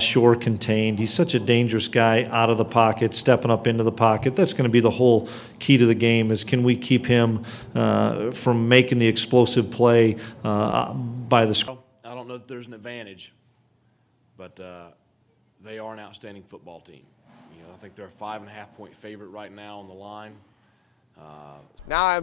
Shore contained. He's such a dangerous guy out of the pocket, stepping up into the pocket. That's going to be the whole key to the game is can we keep him from making the explosive play by the score. I don't know that there's an advantage, but they are an outstanding football team. I think they're a 5.5-point favorite right now on the line. Now I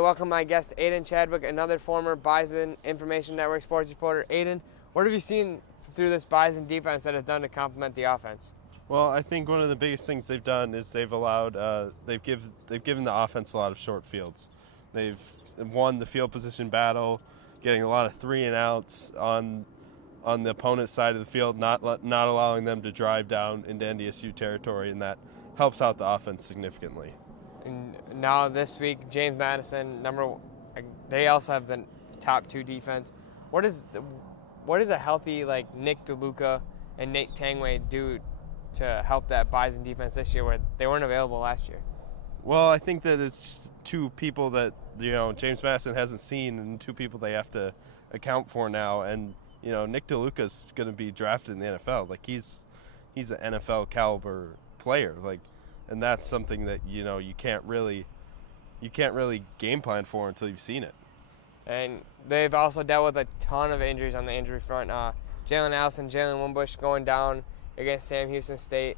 welcome my guest, Aiden Chadwick, another former Bison Information Network sports reporter. Aiden, what have you seen through this Bison defense that has done to complement the offense? Well, I think one of the biggest things they've done is they've given the offense a lot of short fields. They've won the field position battle, getting a lot of 3-and-outs on the opponent's side of the field, not allowing them to drive down into NDSU territory, and that helps out the offense significantly. And now this week, James Madison, they also have the top 2 defense. What does a healthy Nick DeLuca and Nate Tangway do to help that Bison defense this year where they weren't available last year? Well, I think that it's 2 people that James Madison hasn't seen, and 2 people they have to account for now. And Nick DeLuca's going to be drafted in the NFL. He's an NFL caliber player. And that's something that you can't really game plan for until you've seen it. And they've also dealt with a ton of injuries on the injury front. Jalen Allison, Jalen Wimbush going down against Sam Houston State.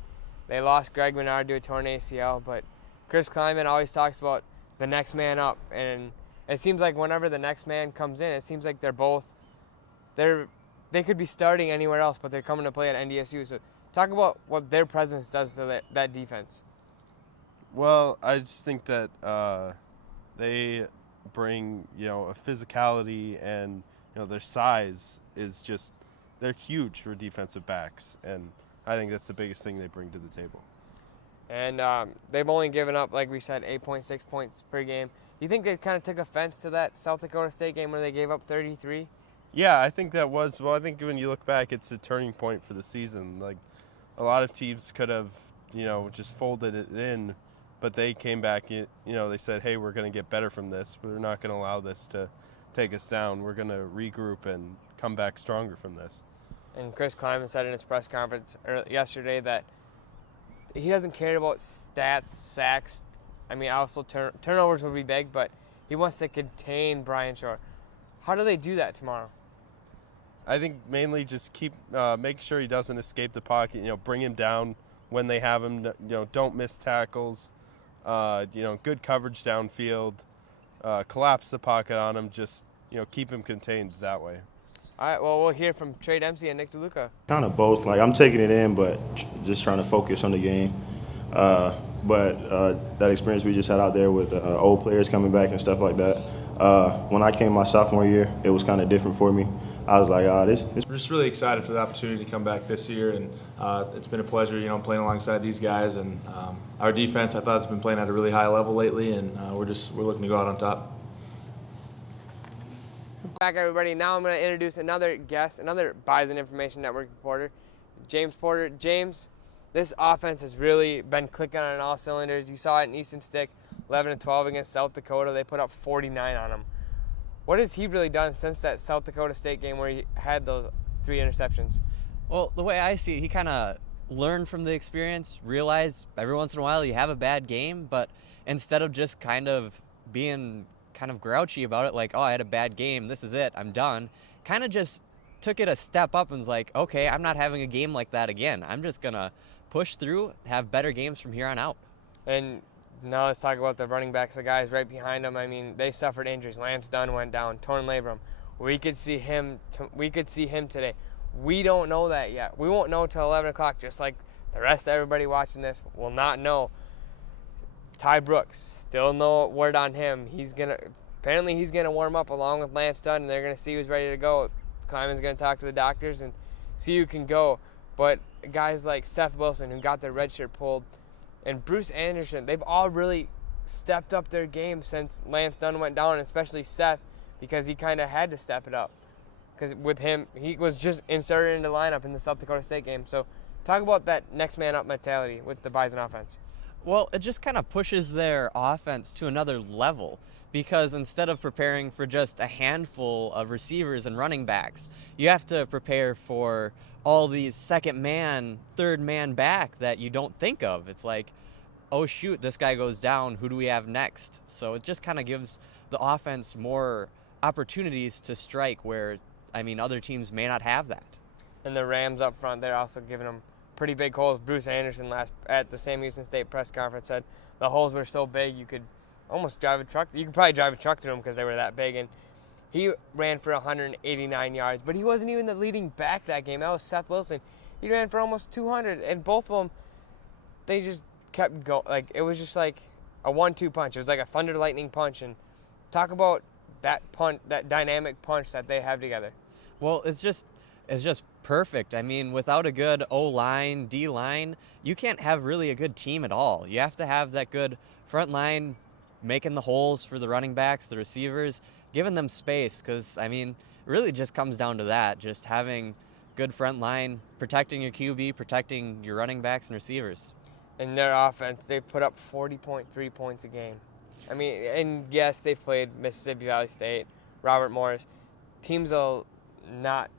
They lost Greg Menard to a torn ACL, but Chris Klieman always talks about the next man up. And it seems like whenever the next man comes in, it seems like they could be starting anywhere else, but they're coming to play at NDSU. So talk about what their presence does to that defense. Well, I just think that they bring a physicality, and their size is just, they're huge for defensive backs, and I think that's the biggest thing they bring to the table. And they've only given up, like we said, 8.6 points per game. Do you think they kind of took offense to that South Dakota State game where they gave up 33? Yeah, I think that was, I think when you look back, it's a turning point for the season. A lot of teams could have just folded it in, but they came back, they said, hey, we're going to get better from this. We're not going to allow this to take us down. We're going to regroup and come back stronger from this. And Chris Klieman said in his press conference yesterday that he doesn't care about stats, sacks. I mean, also turnovers would be big, but he wants to contain Brian Shore. How do they do that tomorrow? I think mainly just make sure he doesn't escape the pocket, bring him down when they have him, don't miss tackles. Good coverage downfield, collapse the pocket on him, just, keep him contained that way. All right, well, we'll hear from Tre Dempsey and Nick DeLuca. Kind of both. I'm taking it in, but just trying to focus on the game. But that experience we just had out there with old players coming back and stuff like that, when I came my sophomore year, it was kind of different for me. I was like, We're just really excited for the opportunity to come back this year, and it's been a pleasure, playing alongside these guys. And our defense, I thought, has been playing at a really high level lately, and we're looking to go out on top. Back, everybody. Now I'm going to introduce another guest, another Bison Information Network reporter, James Porter. James, this offense has really been clicking on all cylinders. You saw it in Easton Stick, 11-12 against South Dakota. They put up 49 on them. What has he really done since that South Dakota State game where he had those 3 interceptions? Well, the way I see it, he kind of learned from the experience, realized every once in a while you have a bad game, but instead of just kind of being kind of grouchy about it, like, oh, I had a bad game, this is it, I'm done, kind of just took it a step up and was like, okay, I'm not having a game like that again. I'm just going to push through, have better games from here on out. And now let's talk about the running backs, the guys right behind them. I mean, they suffered injuries. Lance Dunn went down, torn labrum. We could see him today. We don't know that yet. We won't know till 11 o'clock, just like the rest of everybody watching this will not know. Ty Brooks, still no word on him. Apparently he's gonna warm up along with Lance Dunn, and they're gonna see who's ready to go. Klieman's gonna talk to the doctors and see who can go. But guys like Seth Wilson, who got their red shirt pulled, and Bruce Anderson, they've all really stepped up their game since Lance Dunn went down, especially Seth, because he kind of had to step it up. Because with him, he was just inserted into the lineup in the South Dakota State game. So talk about that next man up mentality with the Bison offense. Well, it just kind of pushes their offense to another level, because instead of preparing for just a handful of receivers and running backs, you have to prepare for all these second man, third man back that you don't think of. It's like, oh shoot, this guy goes down, who do we have next? So it just kind of gives the offense more opportunities to strike where, I mean, other teams may not have that. And the Rams up front, they're also giving them pretty big holes. Bruce Anderson at the Sam Houston State press conference said the holes were so big you could almost drive a truck. You could probably drive a truck through them because they were that big. And he ran for 189 yards, but he wasn't even the leading back that game. That was Seth Wilson. He ran for almost 200, and both of them, they just kept going. Like, it was just like a 1-2 punch. It was like a thunder lightning punch. And talk about that punch, that dynamic punch that they have together. Well, it's just perfect. I mean, without a good O-line, D-line, you can't have really a good team at all. You have to have that good front line making the holes for the running backs, the receivers, giving them space, because, I mean, it really just comes down to that, just having good front line, protecting your QB, protecting your running backs and receivers. In their offense, they've put up 40.3 points a game. I mean, and yes, they've played Mississippi Valley State, Robert Morris. Teams are not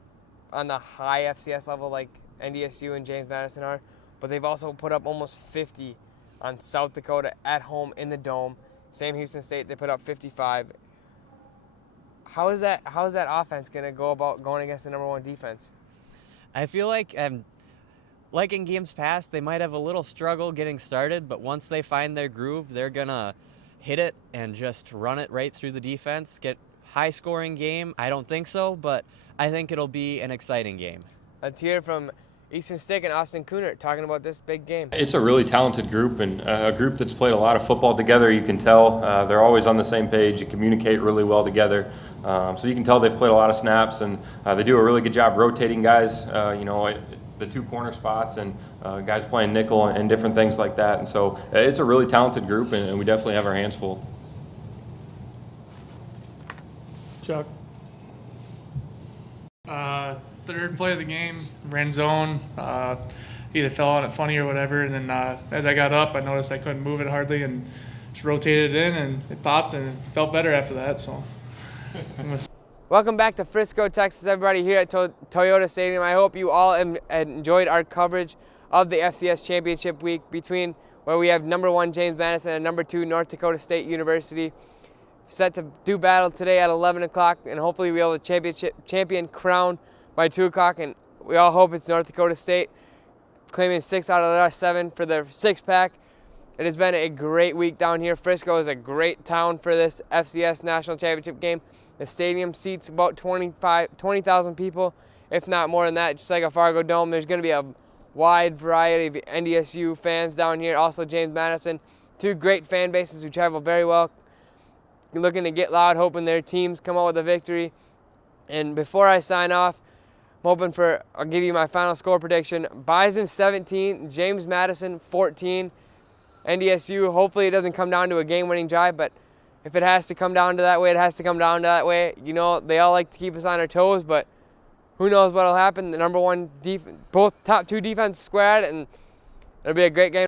on the high FCS level like NDSU and James Madison are, but they've also put up almost 50 on South Dakota at home in the Dome. Sam Houston State, they put up 55. How is that offense going to go about going against the number one defense? I feel like in games past, they might have a little struggle getting started, but once they find their groove, they're going to hit it and just run it right through the defense. Get high-scoring game? I don't think so, but I think it'll be an exciting game. Let's hear from Easton Stick and Austin Kuhnert talking about this big game. It's a really talented group, and a group that's played a lot of football together. You can tell they're always on the same page. You communicate really well together. So you can tell they've played a lot of snaps, and they do a really good job rotating guys, the two corner spots, and guys playing nickel and different things like that. And so it's a really talented group, and we definitely have our hands full. Chuck. Third play of the game, ran zone, either fell on it funny or whatever, and then as I got up, I noticed I couldn't move it hardly, and just rotated it in, and it popped, and it felt better after that. So. Welcome back to Frisco, Texas, everybody here at Toyota Stadium. I hope you all enjoyed our coverage of the FCS Championship Week between where we have number 1 James Madison and number 2 North Dakota State University. Set to do battle today at 11 o'clock, and hopefully we'll have a champion crown by 2 o'clock, and we all hope it's North Dakota State, claiming 6 out of the last 7 for their 6-pack. It has been a great week down here. Frisco is a great town for this FCS National Championship game. The stadium seats about 20,000 people, if not more than that, just like a Fargo Dome. There's going to be a wide variety of NDSU fans down here, also James Madison. 2 great fan bases who travel very well, looking to get loud, hoping their teams come out with a victory. And before I sign off, I'm hoping I'll give you my final score prediction. Bison 17, James Madison 14. NDSU, hopefully it doesn't come down to a game-winning drive, but if it has to come down to that way, it has to come down to that way. You know, they all like to keep us on our toes, but who knows what'll happen. The number 1 both top 2 defense squared, and it'll be a great game.